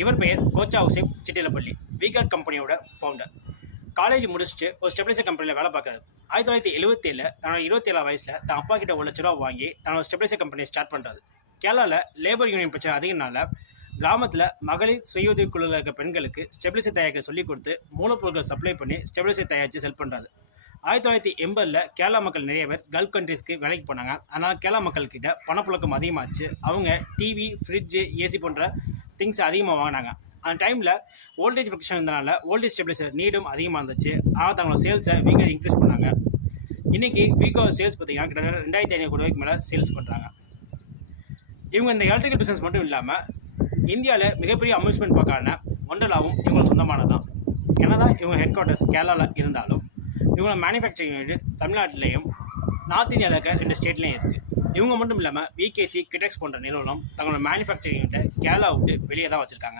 இவர் பெயர் கோச்சா உசேப் சிட்டிலப்பள்ளி, விகார்ட் கம்பெனியோட ஃபவுண்டர். காலேஜ் முடிச்சுட்டு ஒரு ஸ்டெபிலைசர் கம்பெனியில் வேலை பார்க்குறாரு. 1977 தன்னோட 27 வயசில் தன் அப்பா கிட்ட 1 லட்ச ரூபா வாங்கி தன்னோட ஸ்டெபிலைசர் கம்பெனியை ஸ்டார்ட் பண்ணுறாரு. கேரளாவில் லேபர் யூனியன் பிரச்சனை அதிகனால கிராமத்தில் மகளிர் சுய உதவி குழுவில் இருக்க பெண்களுக்கு ஸ்டெபிலைசர் தயாரிக்க சொல்லிக் கொடுத்து மூலப்பொருட்கள் சப்ளை பண்ணி ஸ்டெபிலைசர் தயாரித்து செல் பண்ணுறாரு. 1980 கேரளா மக்கள் நிறைய பேர் கல்ஃப் கண்ட்ரீஸ்க்கு வேலைக்கு போனாங்க. அதனால் கேரளா மக்கள்கிட்ட பணப்புழக்கம் அதிகமாச்சு. அவங்க டிவி, ஃப்ரிட்ஜு, ஏசி போன்ற திங்ஸ் அதிகமாக வாங்கினாங்க. அந்த டைமில் வோல்டேஜ் ஃபிளக்ஷன் இருந்தனால வோல்டேஜ் ஸ்டெபிலைசர் நீடும் அதிகமாக இருந்துச்சு. ஆனால் தங்களோட சேல்ஸை வீக்கை இன்க்ரீஸ் பண்ணாங்க. இன்றைக்கி வீக்கோட சேல்ஸ் பார்த்தீங்கன்னா கிட்டத்தட்ட 2500 கோடி ரூபாய்க்கு மேலே சேல்ஸ் பண்ணுறாங்க. இவங்க இந்த எலக்ட்ரிக்கல் பிஸ்னஸ் மட்டும் இல்லாமல் இந்தியாவில் மிகப்பெரிய அம்யூஸ்மெண்ட் பார்க்கான ஒண்டலாவும் இவங்களுக்கு சொந்தமானது தான். என்னதான் இவங்க ஹெட் குவார்ட்டர்ஸ் கேரளாவில் இருந்தாலும் இவங்களோட மேனுஃபேக்சரிங் யூனிட் தமிழ்நாட்டிலையும் நார்த் இந்தியாவில் இருக்க 2 ஸ்டேட்லேயும் இருக்குது. இவங்க மட்டும் இல்லாமல் விகேசி, கிடெக்ஸ் போன்ற நிறுவனம் தங்களோட மேனுஃபேக்சரிங் யூனிட்டை கேரளா விட்டு வெளியே தான் வச்சுருக்காங்க.